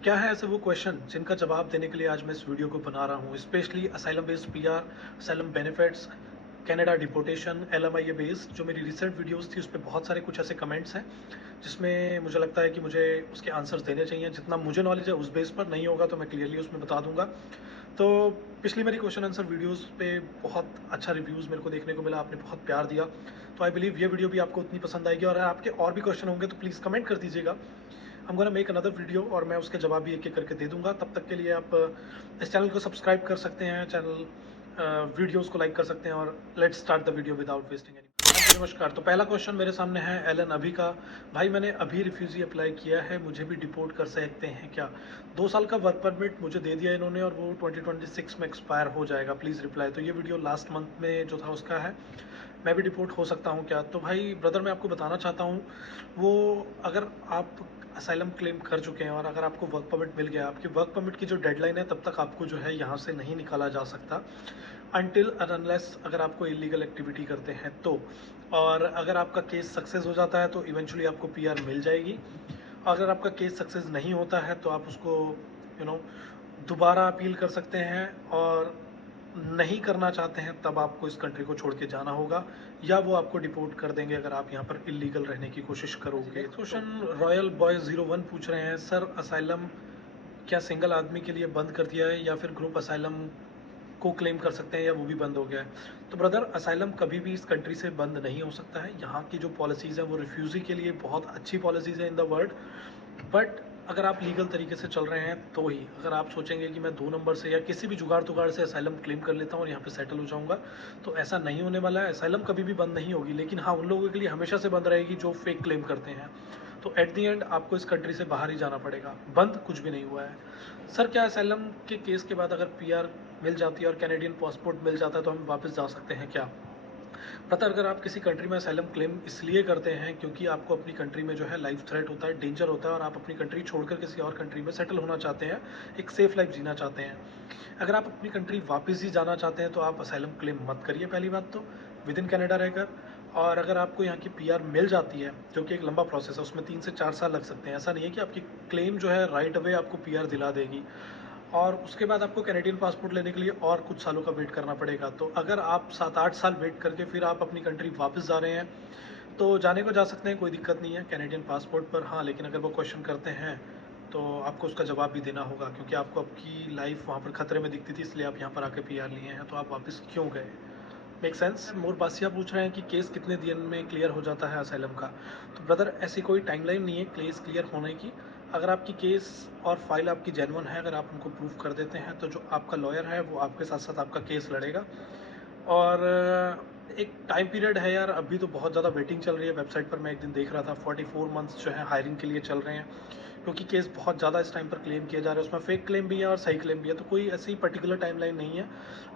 क्या है ऐसे वो क्वेश्चन जिनका जवाब देने के लिए आज मैं इस वीडियो को बना रहा हूँ, specially asylum based PR, asylum benefits, Canada deportation, LMIA based जो मेरी रिसेंट वीडियोस थी उस पर बहुत सारे कुछ ऐसे कमेंट्स हैं जिसमें मुझे लगता है कि मुझे उसके आंसर्स देने चाहिए। जितना मुझे नॉलेज है उस बेस पर नहीं होगा तो मैं क्लियरली उसमें बता दूंगा। तो पिछली मेरी क्वेश्चन आंसर वीडियोस पे बहुत अच्छा रिव्यूज़ मेरे को देखने को मिला, आपने बहुत प्यार दिया। तो आई बिलीव ये वीडियो भी आपको उतनी पसंद आएगी, और अगर आपके और भी क्वेश्चन होंगे तो प्लीज़ कमेंट कर दीजिएगा। हम गोना मेक अनदर वीडियो और मैं उसके जवाब भी एक एक करके दे दूंगा। तब तक के लिए आप इस चैनल को सब्सक्राइब कर सकते हैं, चैनल वीडियोस को लाइक कर सकते हैं, और let's start the video without wasting any. नमस्कार। तो पहला क्वेश्चन मेरे सामने है एलन अभी का। भाई मैंने अभी रिफ्यूजी अप्लाई किया है, मुझे भी डिपोर्ट कर सकते हैं क्या? 2 साल का वर्क परमिट मुझे दे दिया इन्होंने और वो 2026 में एक्सपायर हो जाएगा, प्लीज़ रिप्लाई। तो ये वीडियो लास्ट मंथ में जो था उसका है। मैं भी डिपोर्ट हो सकता हूँ क्या? तो भाई ब्रदर मैं आपको बताना चाहता हूँ, वो अगर आप असाइलम क्लेम कर चुके हैं और अगर आपको वर्क परमिट मिल गया, आपकी वर्क परमिट की जो डेडलाइन है तब तक आपको जो है यहाँ से नहीं निकाला जा सकता अनटिल अनलेस अगर आपको इलीगल एक्टिविटी करते हैं तो। और अगर आपका केस सक्सेस हो जाता है तो इवेंचुअली आपको पीआर मिल जाएगी। अगर आपका केस सक्सेस नहीं होता है तो आप उसको दोबारा अपील कर सकते हैं, और नहीं करना चाहते हैं तब आपको इस कंट्री को छोड़ के जाना होगा, या वो आपको डिपोर्ट कर देंगे अगर आप यहाँ पर इलीगल रहने की कोशिश करोगे। क्वेश्चन रॉयल बॉय 01 पूछ रहे हैं, सर असाइलम क्या सिंगल आदमी के लिए बंद कर दिया है या फिर ग्रुप असाइलम को क्लेम कर सकते हैं या वो भी बंद हो गया है? तो ब्रदर असाइलम कभी भी इस कंट्री से बंद नहीं हो सकता है। यहाँ की जो पॉलिसीज़ हैं वो रिफ्यूज़ी के लिए बहुत अच्छी पॉलिसीज़ हैं इन द वर्ल्ड। बट अगर आप लीगल तरीके से चल रहे हैं तो ही, अगर आप सोचेंगे कि मैं 2 नंबर से या किसी भी जुगाड़ तुगाड़ से असाइलम क्लेम कर लेता हूँ और यहाँ पे सेटल हो जाऊँगा, तो ऐसा नहीं होने वाला है। असाइलम कभी भी बंद नहीं होगी, लेकिन हाँ उन लोगों के लिए हमेशा से बंद रहेगी जो फेक क्लेम करते हैं। तो एट दी एंड आपको इस कंट्री से बाहर ही जाना पड़ेगा, बंद कुछ भी नहीं हुआ है। सर क्या असाइलम के केस के बाद अगर पीआर मिल जाती है और कैनेडियन पासपोर्ट मिल जाता है तो हम वापस जा सकते हैं क्या? पता, अगर आप किसी कंट्री में असाइलम क्लेम इसलिए करते हैं क्योंकि आपको अपनी कंट्री में जो है लाइफ थ्रेट होता है, डेंजर होता है, और आप अपनी कंट्री छोड़कर किसी और कंट्री में सेटल होना चाहते हैं, एक सेफ लाइफ जीना चाहते हैं। अगर आप अपनी कंट्री वापस ही जाना चाहते हैं तो आप असाइलम क्लेम मत करिए, पहली बात तो विद इन कनाडा रहकर। और अगर आपको यहाँ की पीआर मिल जाती है, जो कि एक लंबा प्रोसेस है, उसमें 3 से 4 साल लग सकते हैं। ऐसा नहीं है कि आपकी क्लेम जो है राइट अवे आपको पीआर दिला देगी, और उसके बाद आपको कैनेडियन पासपोर्ट लेने के लिए और कुछ सालों का वेट करना पड़ेगा। तो अगर आप 7-8 साल वेट करके फिर आप अपनी कंट्री वापस जा रहे हैं तो जाने को जा सकते हैं, कोई दिक्कत नहीं है कैनेडियन पासपोर्ट पर। हाँ लेकिन अगर वो क्वेश्चन करते हैं तो आपको उसका जवाब भी देना होगा, क्योंकि आपको आपकी लाइफ वहाँ पर खतरे में दिखती थी, इसलिए आप यहाँ पर आके पीआर लिए हैं, तो आप वापस क्यों गए? Make sense. मोर बासिया पूछ रहे हैं कि केस कितने दिन में क्लियर हो जाता है असाइलम का? तो ब्रदर ऐसी कोई टाइमलाइन नहीं है केस क्लियर होने की। अगर आपकी केस और फाइल आपकी जेन्युइन है, अगर आप उनको प्रूव कर देते हैं तो जो आपका लॉयर है वो आपके साथ साथ आपका केस लड़ेगा। और एक टाइम पीरियड है यार, अभी तो बहुत ज़्यादा वेटिंग चल रही है। वेबसाइट पर मैं एक दिन देख रहा था 44 मंथ्स जो है हायरिंग के लिए चल रहे हैं, क्योंकि केस बहुत ज़्यादा इस टाइम पर क्लेम किए जा रहे हैं। उसमें फेक क्लेम भी है और सही क्लेम भी है, तो कोई ऐसी पर्टिकुलर टाइमलाइन नहीं है।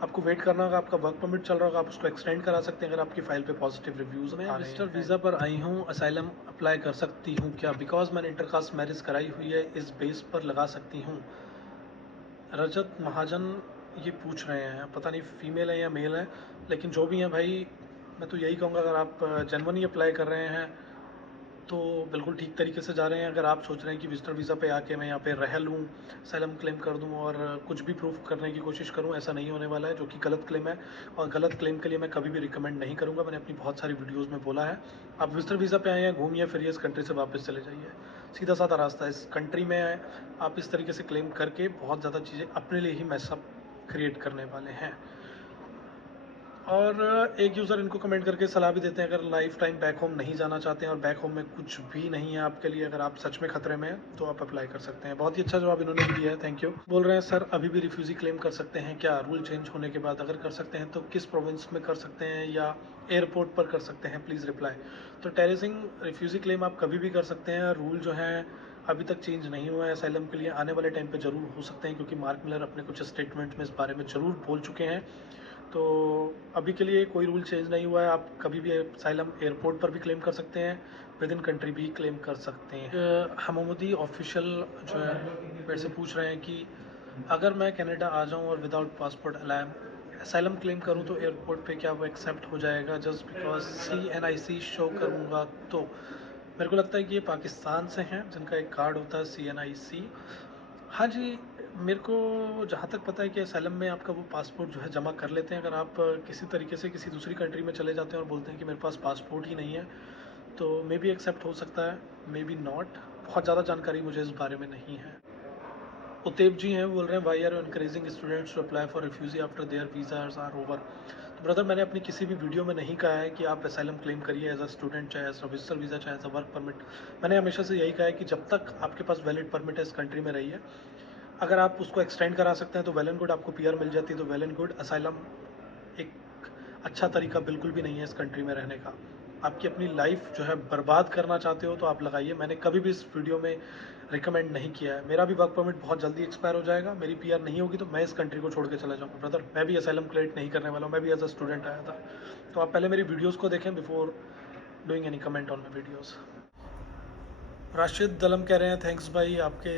आपको वेट करना होगा, आपका वर्क परमिट चल रहा होगा, आप उसको एक्सटेंड करा सकते हैं अगर आपकी फाइल पे पॉजिटिव रिव्यूज़ मैं विजिटर वीज़ा पर आई हूँ, असाइलम अप्लाई कर सकती हूँ क्या? बिकॉज मैंने इंटरकास्ट मैरिज कराई हुई है, इस बेस पर लगा सकती हूँ? रजत महाजन ये पूछ रहे हैं, पता नहीं फीमेल है या मेल है, लेकिन जो भी हैं भाई, मैं तो यही कहूँगा अगर आप जेन्युइनली अप्लाई कर रहे हैं तो बिल्कुल ठीक तरीके से जा रहे हैं। अगर आप सोच रहे हैं कि विजिटर वीज़ा पे आके मैं यहाँ पे रह लूँ, असylum क्लेम कर दूँ और कुछ भी प्रूफ करने की कोशिश करूँ, ऐसा नहीं होने वाला है, जो कि गलत क्लेम है। और गलत क्लेम के लिए मैं कभी भी रिकमेंड नहीं करूँगा, मैंने अपनी बहुत सारी वीडियोज़ में बोला है। आप विजिटर वीज़ा पे आए हैं, घूमिए फिरिए, इस कंट्री से वापस चले जाइए, सीधा साधा रास्ता है। इस कंट्री में आप इस तरीके से क्लेम करके बहुत ज़्यादा चीज़ें अपने लिए ही मैसअप क्रिएट करने वाले हैं। और एक यूज़र इनको कमेंट करके सलाह भी देते हैं, अगर लाइफ टाइम बैक होम नहीं जाना चाहते हैं और बैक होम में कुछ भी नहीं है आपके लिए, अगर आप सच में खतरे में हैं तो आप अप्लाई कर सकते हैं। बहुत ही अच्छा जवाब इन्होंने भी दिया है, थैंक यू। बोल रहे हैं सर अभी भी रिफ्यूजी क्लेम कर सकते हैं क्या, रूल चेंज होने के बाद? अगर कर सकते हैं तो किस प्रोविंस में कर सकते हैं या एयरपोर्ट पर कर सकते हैं, प्लीज़ रिप्लाई। तो टेरेसिंग रिफ्यूजी क्लेम आप कभी भी कर सकते हैं, रूल जो है अभी तक चेंज नहीं हुआ है असाइलम के लिए, आने वाले टाइम पे ज़रूर हो सकते हैं, क्योंकि मार्क मिलर अपने कुछ स्टेटमेंट में इस बारे में ज़रूर बोल चुके हैं। तो अभी के लिए कोई रूल चेंज नहीं हुआ है, आप कभी भी असाइलम एयरपोर्ट पर भी क्लेम कर सकते हैं, विद इन कंट्री भी क्लेम कर सकते हैं। हममदी ऑफिशियल जो है मेरे से पूछ रहे हैं कि अगर मैं कनाडा आ जाऊं और विदाउट पासपोर्ट असाइलम क्लेम करूं तो एयरपोर्ट पे क्या वो एक्सेप्ट हो जाएगा जस्ट बिकॉज CNIC शो करूंगा? तो मेरे को लगता है कि ये पाकिस्तान से हैं जिनका एक कार्ड होता है CNIC, हाँ जी, मेरे को जहाँ तक पता है कि असाइलम में आपका वो पासपोर्ट जो है जमा कर लेते हैं। अगर आप किसी तरीके से किसी दूसरी कंट्री में चले जाते हैं और बोलते हैं कि मेरे पास पासपोर्ट ही नहीं है, तो मे बी एक्सेप्ट हो सकता है, मे बी नॉट। बहुत ज़्यादा जानकारी मुझे इस बारे में नहीं है। उतेब जी हैं, वो बोल रहे हैं, why are you encouraging students to apply for refugee after their visas are over. तो ब्रदर, मैंने अपनी किसी भी वीडियो में नहीं कहा है कि आप असाइलम क्लेम करिए एज अ स्टूडेंट, चाहे एज अ विजिटर वीज़ा, चाहे एज अ वर्क परमिट। मैंने हमेशा से यही कहा है कि जब तक आपके पास वैलिड परमिट है इस कंट्री में रहिए। अगर आप उसको एक्सटेंड करा सकते हैं तो वेल एंड गुड, आपको पीआर मिल जाती है तो वेल एंड गुड। असाइलम एक अच्छा तरीका बिल्कुल भी नहीं है इस कंट्री में रहने का। आपकी अपनी लाइफ जो है बर्बाद करना चाहते हो तो आप लगाइए। मैंने कभी भी इस वीडियो में रिकमेंड नहीं किया है। मेरा भी वर्क परमिट बहुत जल्दी एक्सपायर हो जाएगा, मेरी पीआर नहीं होगी तो मैं इस कंट्री को छोड़ के चला जाऊँगा। ब्रदर, मैं भी असाइलम क्रिएट नहीं करने वाला हूँ, मैं भी एज अ स्टूडेंट आया था। तो आप पहले मेरी वीडियोज़ को देखें before doing any comment on my videos. Rashid Dalam कह रहे हैं, थैंक्स भाई, आपके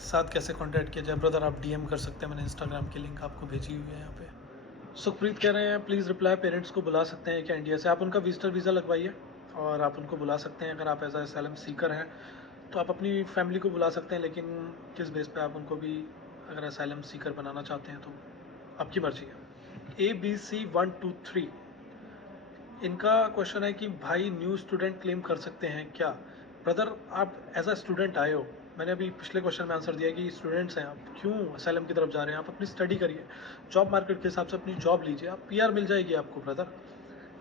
साथ कैसे कांटेक्ट किया जाए। ब्रदर, आप डीएम कर सकते हैं, मैंने इंस्टाग्राम की लिंक आपको भेजी हुई है यहाँ पे। सुखप्रीत कह रहे हैं, प्लीज़ रिप्लाई, पेरेंट्स को बुला सकते हैं क्या इंडिया से। आप उनका विजिटर वीज़ा लगवाइए और आप उनको बुला सकते हैं। अगर आप एज असाइलम सीकर हैं तो आप अपनी फैमिली को बुला सकते हैं, लेकिन किस बेस पे आप उनको भी अगर असाइलम सीकर बनाना चाहते हैं तो आपकी मर्जी है। ABC123 इनका क्वेश्चन है कि भाई न्यू स्टूडेंट क्लेम कर सकते हैं क्या। ब्रदर, आप एज अ स्टूडेंट आए हो, मैंने अभी पिछले क्वेश्चन में आंसर दिया कि स्टूडेंट्स हैं आप, क्यों असाइलम की तरफ जा रहे हैं। आप अपनी स्टडी करिए, जॉब मार्केट के हिसाब से अपनी जॉब लीजिए, आप पीआर मिल जाएगी आपको। ब्रदर,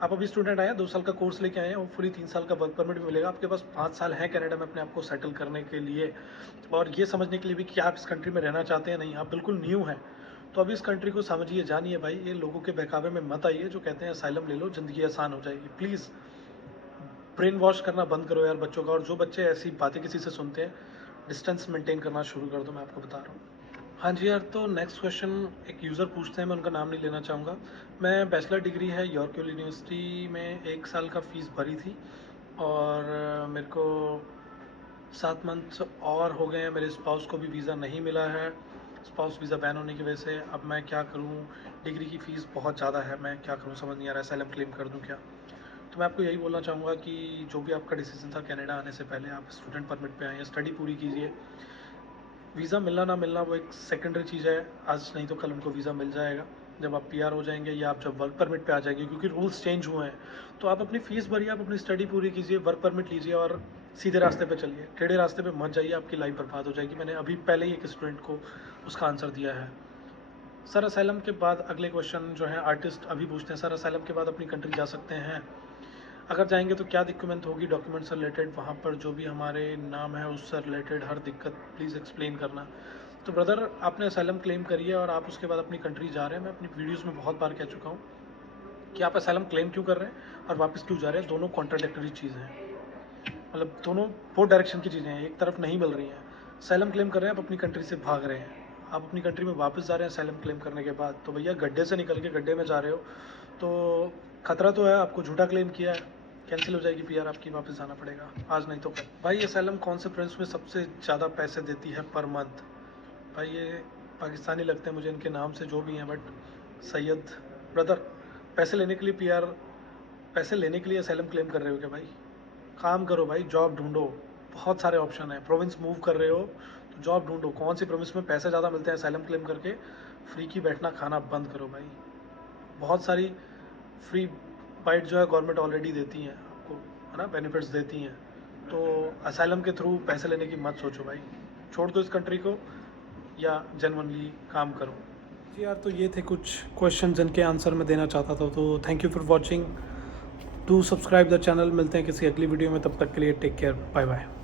आप अभी स्टूडेंट आए हैं, 2 साल का कोर्स लेके आए हैं, होपफुली 3 साल का वर्क परमिट भी मिलेगा। आपके पास 5 साल है कनाडा में अपने आप को सेटल करने के लिए और ये समझने के लिए भी कि आप इस कंट्री में रहना चाहते हैं नहीं, आप बिल्कुल न्यू हैं। तो अभी इस कंट्री को समझिए, जानिए भाई। ये लोगों के बहकावे में मत आइए जो कहते हैं असाइलम ले लो ज़िंदगी आसान हो जाएगी। प्लीज़ ब्रेन वॉश करना बंद करो यार बच्चों का। और जो बच्चे ऐसी बातें किसी से सुनते हैं, डिस्टेंस मेंटेन करना शुरू कर दो, मैं आपको बता रहा हूँ। हाँ जी यार, तो नेक्स्ट क्वेश्चन एक यूज़र पूछते हैं, मैं उनका नाम नहीं लेना चाहूँगा। मैं बैचलर डिग्री है यॉर्क यूनिवर्सिटी में 1 साल का फ़ीस भरी थी और मेरे को 7 मंथ्स और हो गए हैं, मेरे स्पाउस को भी वीज़ा नहीं मिला है, स्पाउस वीज़ा बैन होने की वजह से। अब मैं क्या करूँ, डिग्री की फ़ीस बहुत ज़्यादा है, मैं क्या करूँ समझ नहीं आ रहा है, असाइलम क्लेम कर दूँ क्या। तो मैं आपको यही बोलना चाहूँगा कि जो भी आपका डिसीजन था कनाडा आने से पहले, आप स्टूडेंट परमिट पे आए हैं, स्टडी पूरी कीजिए। वीज़ा मिलना ना मिलना वो एक सेकेंडरी चीज़ है, आज नहीं तो कल उनको वीज़ा मिल जाएगा जब आप पीआर हो जाएंगे या आप जब वर्क परमिट पे आ जाएंगे, क्योंकि रूल्स चेंज हुए हैं। तो आप अपनी फ़ीस भरिए, आप अपनी स्टडी पूरी कीजिए, वर्क परमिट लीजिए और सीधे रास्ते पे चलिए। टेढ़े रास्ते पे मत जाइए, आपकी लाइफ बर्बाद हो जाएगी। मैंने अभी पहले ही एक स्टूडेंट को उसका आंसर दिया है। सर, असाइलम के बाद अगले क्वेश्चन जो है आर्टिस्ट अभी पूछते हैं, सर असाइलम के बाद अपनी कंट्री जा सकते हैं, अगर जाएंगे तो क्या डॉक्यूमेंट होगी, डॉक्यूमेंट से रिलेटेड वहाँ पर जो भी हमारे नाम है उससे रिलेटेड हर दिक्कत प्लीज़ एक्सप्लेन करना। तो ब्रदर, आपने असाइलम क्लेम करिए और आप उसके बाद अपनी कंट्री जा रहे हैं। मैं अपनी वीडियोस में बहुत बार कह चुका हूँ कि आप असाइलम क्लेम क्यों कर रहे हैं और वापस क्यों जा रहे हैं, दोनों कॉन्ट्राडिक्टरी चीज़ें हैं। मतलब दोनों बहुत डायरेक्शन की चीज़ें हैं, एक तरफ नहीं मिल रही हैं। असाइलम क्लेम कर रहे हैं, आप अपनी कंट्री से भाग रहे हैं, आप अपनी कंट्री में वापस जा रहे हैं असाइलम क्लेम करने के बाद, तो भैया गड्ढे से निकल के गड्ढे में जा रहे हो तो खतरा तो है। आपको झूठा क्लेम किया है, कैंसिल हो जाएगी पीआर आपकी, वापस जाना पड़ेगा आज नहीं तो कल। भाई, असाइलम कौन से प्रोविंस में सबसे ज़्यादा पैसे देती है पर मंथ। भाई, ये पाकिस्तानी लगते हैं मुझे इनके नाम से जो भी हैं, बट सैयद। ब्रदर, पैसे लेने के लिए पीआर, पैसे लेने के लिए असाइलम क्लेम कर रहे हो क्या भाई। काम करो भाई, जॉब ढूंढो, बहुत सारे ऑप्शन है। प्रोविंस मूव कर रहे हो तो जॉब ढूंढो, कौन सी प्रोविंस में पैसे ज़्यादा मिलते हैं असाइलम क्लेम करके। फ्री की बैठना खाना बंद करो भाई। बहुत सारी फ्री बाइट जो है गवर्नमेंट ऑलरेडी देती हैं आपको, है ना, बेनिफिट्स देती हैं। तो असाइलम के थ्रू पैसे लेने की मत सोचो भाई, छोड़ दो इस कंट्री को या जेन्युइनली काम करो। जी यार, तो ये थे कुछ क्वेश्चन जिनके आंसर मैं देना चाहता था। तो thank you for watching, do subscribe the channel. मिलते हैं किसी अगली वीडियो में, तब तक के लिए टेक केयर, बाय बाय।